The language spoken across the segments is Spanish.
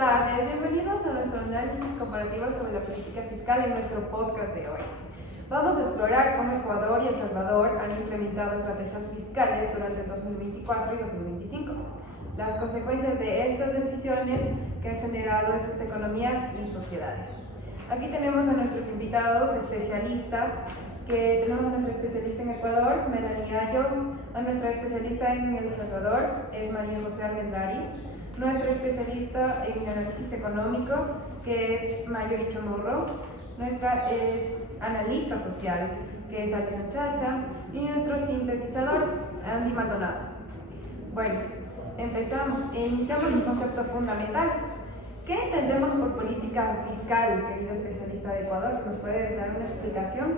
tardes, bienvenidos a nuestro análisis comparativo sobre la política fiscal en nuestro podcast de hoy. Vamos a explorar cómo Ecuador y El Salvador han implementado estrategias fiscales durante el 2024 y 2025, las consecuencias de estas decisiones que han generado en sus economías y sociedades. Aquí tenemos a nuestros invitados especialistas, que tenemos a nuestra especialista en Ecuador, Melanie Ayo, a nuestra especialista en El Salvador, es María José Almendrariz, nuestro especialista en análisis económico, que es Mayori Chamorro, nuestra es analista social, que es Alison Chacha, y nuestro sintetizador, Andy Maldonado. Bueno, empezamos e iniciamos un concepto fundamental. ¿Qué entendemos por política fiscal, querido especialista de Ecuador? ¿Se nos puede dar una explicación?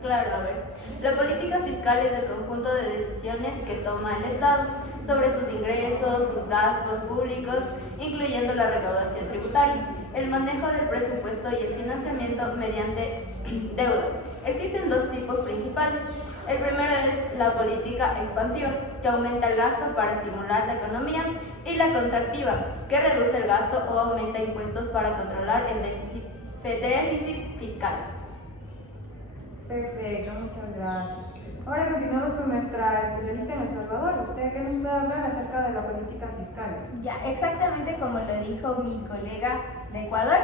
Claro, a ver. La política fiscal es el conjunto de decisiones que toma el Estado sobre sus ingresos, sus gastos públicos, incluyendo la recaudación tributaria, el manejo del presupuesto y el financiamiento mediante deuda. Existen dos tipos principales. El primero es la política expansiva, que aumenta el gasto para estimular la economía, y la contractiva, que reduce el gasto o aumenta impuestos para controlar el déficit fiscal. Perfecto, muchas gracias. Ahora continuamos con nuestra especialista en El Salvador. ¿Usted qué nos puede hablar acerca de la política fiscal? Ya, exactamente como lo dijo mi colega de Ecuador,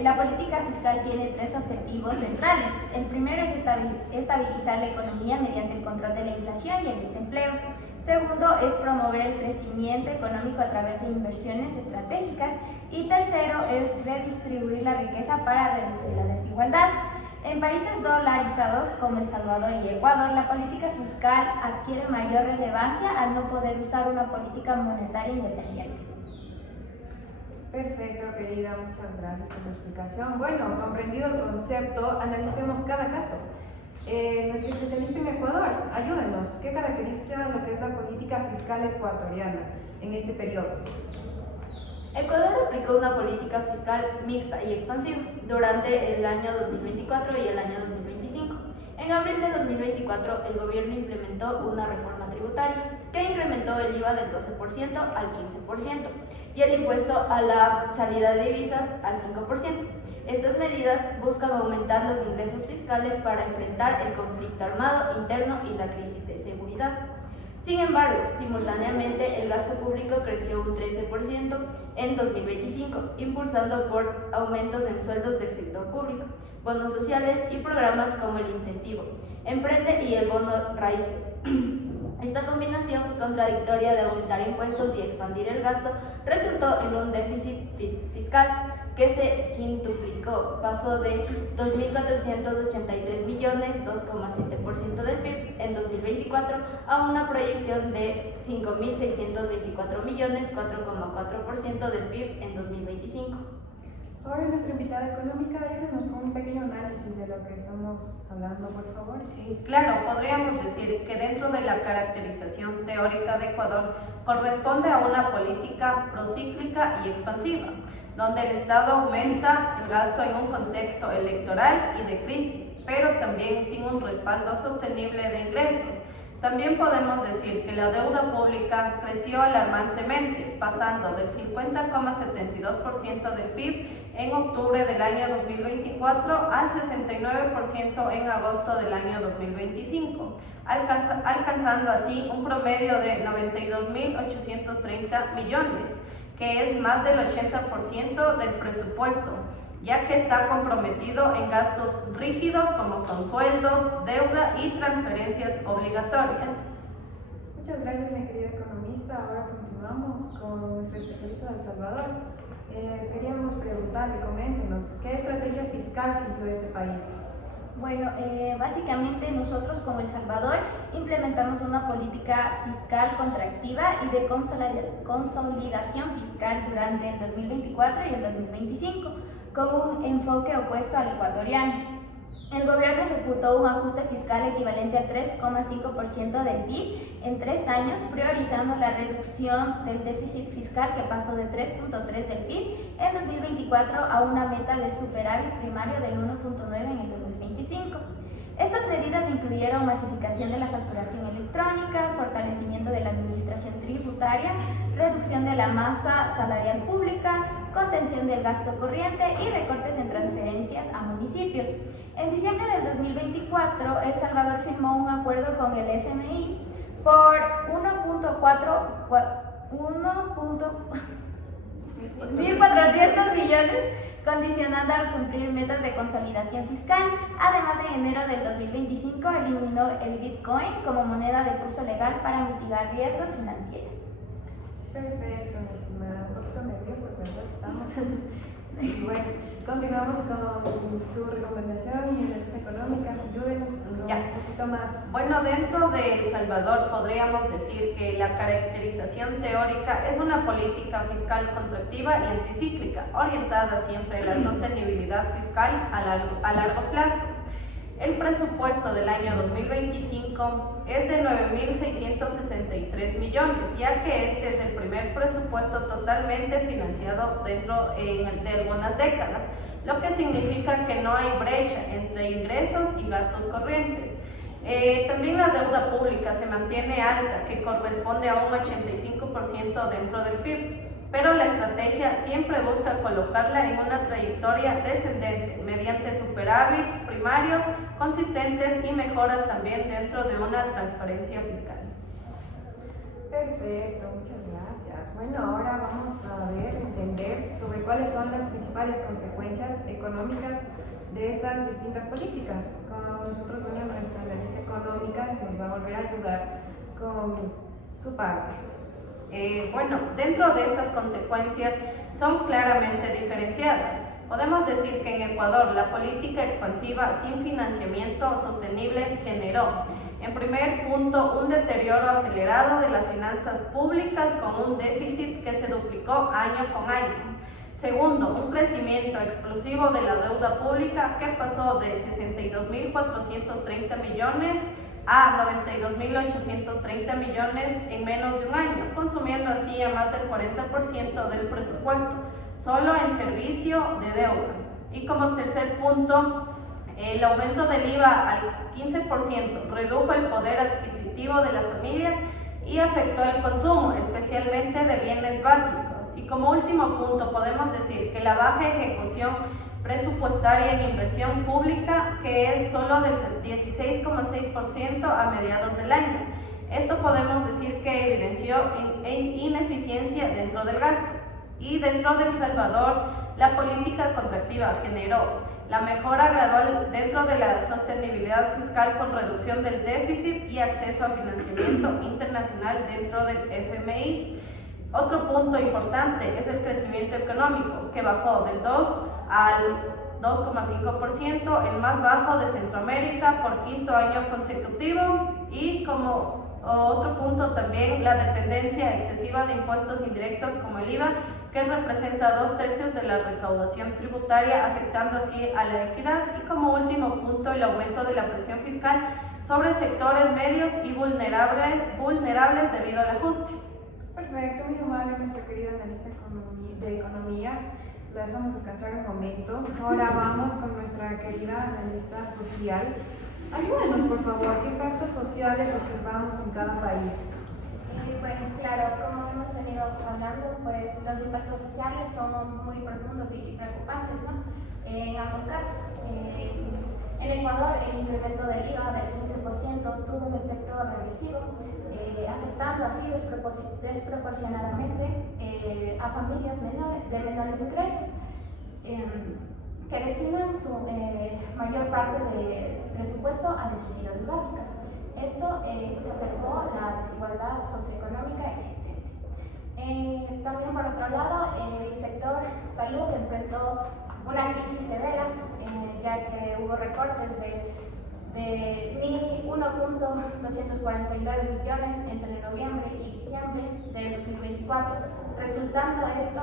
la política fiscal tiene tres objetivos centrales. El primero es estabilizar la economía mediante el control de la inflación y el desempleo. Segundo es promover el crecimiento económico a través de inversiones estratégicas. Y tercero es redistribuir la riqueza para reducir la desigualdad. En países dolarizados como El Salvador y Ecuador, la política fiscal adquiere mayor relevancia al no poder usar una política monetaria independiente. Perfecto, querida, muchas gracias por la explicación. Bueno, comprendido el concepto, analicemos cada caso. Nuestro especialista en Ecuador, ayúdenos. ¿Qué caracteriza lo que es la política fiscal ecuatoriana en este periodo? Ecuador aplicó una política fiscal mixta y expansiva durante el año 2024 y el año 2025. En abril de 2024, el gobierno implementó una reforma tributaria que incrementó el IVA del 12% al 15% y el impuesto a la salida de divisas al 5%. Estas medidas buscan aumentar los ingresos fiscales para enfrentar el conflicto armado interno y la crisis de seguridad. Sin embargo, simultáneamente el gasto público creció un 13% en 2025, impulsado por aumentos en sueldos del sector público, bonos sociales y programas como el incentivo Emprende y el bono raíces. Esta combinación contradictoria de aumentar impuestos y expandir el gasto resultó en un déficit fiscal que se quintuplicó, pasó de 2.483 millones, 2,7% del PIB en 2024, a una proyección de 5.624 millones, 4,4% del PIB en 2025. Ahora nuestra invitada económica, ayúdenos con un pequeño análisis de lo que estamos hablando, por favor. Claro, podríamos decir que dentro de la caracterización teórica de Ecuador corresponde a una política procíclica y expansiva, donde el Estado aumenta el gasto en un contexto electoral y de crisis, pero también sin un respaldo sostenible de ingresos. También podemos decir que la deuda pública creció alarmantemente, pasando del 50,72% del PIB en octubre del año 2024 al 69% en agosto del año 2025, alcanzando así un promedio de 92.830 millones, que es más del 80% del presupuesto, ya que está comprometido en gastos rígidos como son sueldos, deuda y transferencias obligatorias. Muchas gracias, mi querida economista. Ahora continuamos con nuestra especialista de El Salvador. Queríamos preguntarle, coméntenos, ¿qué estrategia fiscal siguió este país? Bueno, básicamente nosotros como El Salvador implementamos una política fiscal contractiva y de consolidación fiscal durante el 2024 y el 2025, con un enfoque opuesto al ecuatoriano. El gobierno ejecutó un ajuste fiscal equivalente a 3,5% del PIB en 3 años, priorizando la reducción del déficit fiscal que pasó de 3,3% del PIB en 2024 a una meta de superávit primario del 1,9% en el 2025. Estas medidas incluyeron masificación de la facturación electrónica, fortalecimiento de la administración tributaria, reducción de la masa salarial pública, contención del gasto corriente y recortes en transferencias a municipios. En diciembre del 2024, El Salvador firmó un acuerdo con el FMI por 1.400 millones, condicionando al cumplir metas de consolidación fiscal. Además, en enero del 2025 eliminó el Bitcoin como moneda de curso legal para mitigar riesgos financieros. Perfecto, mi estimada. Un poquito nerviosa, pero estamos. Bueno, continuamos con su recomendación y analista económica. Ayúdenos un poquito más. Bueno, dentro de El Salvador podríamos decir que la caracterización teórica es una política fiscal contractiva y anticíclica, orientada siempre a la sostenibilidad fiscal a largo plazo. El presupuesto del año 2025 es de 9.663 millones, ya que este es el primer presupuesto totalmente financiado dentro de algunas décadas, lo que significa que no hay brecha entre ingresos y gastos corrientes. También la deuda pública se mantiene alta, que corresponde a un 85% dentro del PIB, pero la estrategia siempre busca colocarla en una trayectoria descendente mediante superávits primarios consistentes y mejoras también dentro de una transparencia fiscal. Perfecto, muchas gracias. Bueno, ahora vamos a entender sobre cuáles son las principales consecuencias económicas de estas distintas políticas. Con nosotros, bueno, nuestra analista económica nos va a volver a ayudar con su parte. Bueno, dentro de estas consecuencias son claramente diferenciadas. Podemos decir que en Ecuador la política expansiva sin financiamiento sostenible generó, en primer punto, un deterioro acelerado de las finanzas públicas con un déficit que se duplicó año con año. Segundo, un crecimiento explosivo de la deuda pública que pasó de 62.430 millones a 92.830 millones en menos de un año, consumiendo así a más del 40% del presupuesto, solo en servicio de deuda. Y como tercer punto, el aumento del IVA al 15% redujo el poder adquisitivo de las familias y afectó el consumo, especialmente de bienes básicos. Y como último punto, podemos decir que la baja ejecución presupuestaria en inversión pública, que es solo del 16,6% a mediados del año. Esto podemos decir que evidenció ineficiencia dentro del gasto. Y dentro de El Salvador, la política contractiva generó la mejora gradual dentro de la sostenibilidad fiscal con reducción del déficit y acceso a financiamiento internacional dentro del FMI. Otro punto importante es el crecimiento económico, que bajó del 2 al 2,5%, el más bajo de Centroamérica por quinto año consecutivo. Y como otro punto también, la dependencia excesiva de impuestos indirectos como el IVA, que representa 2/3 de la recaudación tributaria, afectando así a la equidad. Y como último punto, el aumento de la presión fiscal sobre sectores medios y vulnerables debido al ajuste. Perfecto, muy amable nuestra querida analista de economía. La dejamos descansar un momento. Ahora vamos con nuestra querida analista social. Ayúdenos, por favor, ¿qué impactos sociales observamos en cada país? Bueno, claro, como hemos venido hablando, pues los impactos sociales son muy profundos y preocupantes, ¿no? En ambos casos. En Ecuador, el incremento del IVA del 15% tuvo un efecto regresivo, afectando así desproporcionadamente a familias de menores ingresos, que destinan su mayor parte de presupuesto a necesidades básicas. Esto exacerbó la desigualdad socioeconómica existente. También, por otro lado, el sector salud enfrentó una crisis severa, ya que hubo recortes de 1.249 millones entre noviembre y diciembre de 2024, resultando esto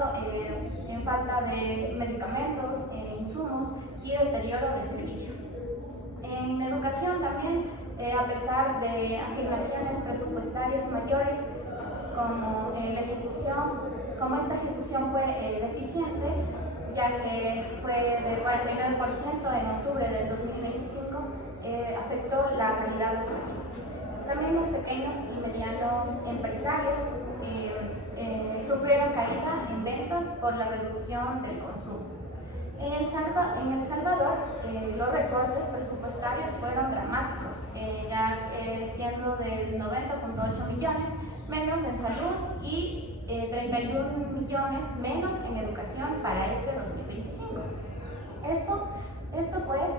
en falta de medicamentos, insumos y deterioro de servicios. En educación también, a pesar de asignaciones presupuestarias mayores, como esta ejecución fue deficiente, ya que fue del 49% en octubre del 2025, afectó la calidad educativa. También los pequeños y medianos empresarios sufrieron caída en ventas por la reducción del consumo. En El Salvador, los recortes presupuestarios fueron dramáticos, siendo del 90.8 millones menos en salud y 31 millones menos en educación para este 2025. Esto pues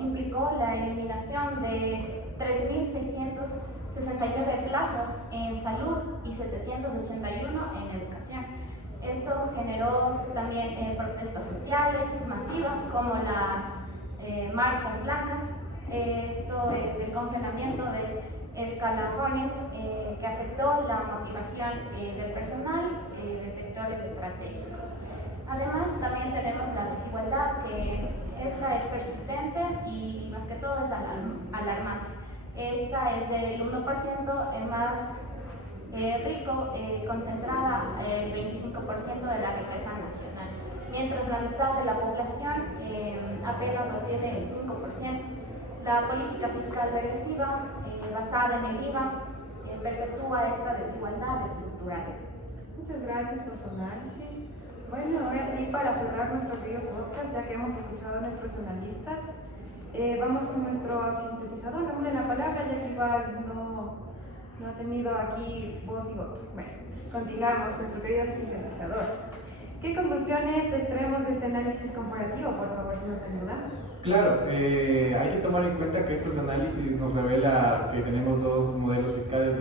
implicó la eliminación de 3.669 plazas en salud y 781 en educación. Esto generó también protestas sociales masivas como las marchas blancas. Esto es el congelamiento de escalafones que afectó la motivación del personal de sectores estratégicos. Además, también tenemos la desigualdad, que esta es persistente y más que todo es alarmante. Esta es del 1% más rico, concentrada el 25% de la riqueza nacional, mientras la mitad de la población apenas obtiene el 5%. La política fiscal regresiva, basada en el IVA, perpetúa esta desigualdad estructural. Muchas gracias por su análisis. Bueno, ahora sí, para cerrar nuestro querido podcast, ya que hemos escuchado a nuestros analistas, vamos con nuestro sintetizador. Démosle la palabra, ya que igual no ha tenido aquí voz y voto. Bueno, continuamos, nuestro querido sintetizador. ¿Qué conclusiones extraemos de este análisis comparativo? Por favor, si nos ayuda. Claro, hay que tomar en cuenta que estos análisis nos revela que tenemos dos modelos fiscales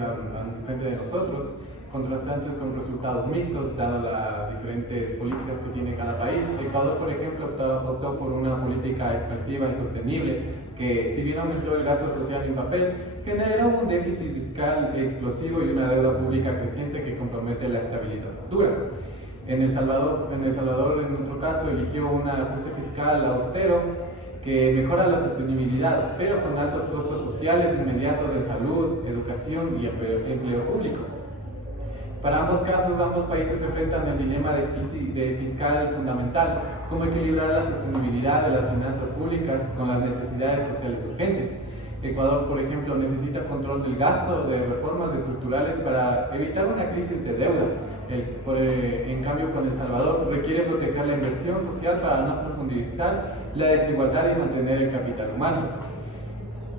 frente de nosotros, contrastantes con resultados mixtos, dado las diferentes políticas que tiene cada país. Ecuador, por ejemplo, optó por una política expansiva y sostenible, que si bien aumentó el gasto social en papel, generó un déficit fiscal explosivo y una deuda pública creciente que compromete la estabilidad futura. En El Salvador, en otro caso, eligió un ajuste fiscal austero que mejora la sostenibilidad, pero con altos costos sociales inmediatos en salud, educación y empleo público. Para ambos casos, ambos países se enfrentan al dilema de fiscal fundamental, cómo equilibrar la sostenibilidad de las finanzas públicas con las necesidades sociales urgentes. Ecuador, por ejemplo, necesita control del gasto de reformas estructurales para evitar una crisis de deuda. En cambio, con El Salvador requiere proteger la inversión social para no profundizar la desigualdad y mantener el capital humano.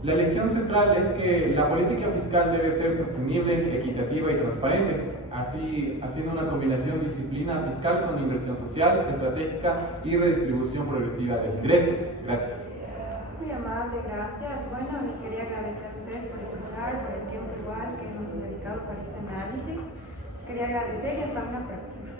La lección central es que la política fiscal debe ser sostenible, equitativa y transparente, así haciendo una combinación de disciplina fiscal con inversión social, estratégica y redistribución progresiva del ingreso. Gracias. Muy amable, gracias. Bueno, les quería agradecer a ustedes por escuchar, por el tiempo igual que hemos dedicado para este análisis. Les quería agradecer y hasta una próxima.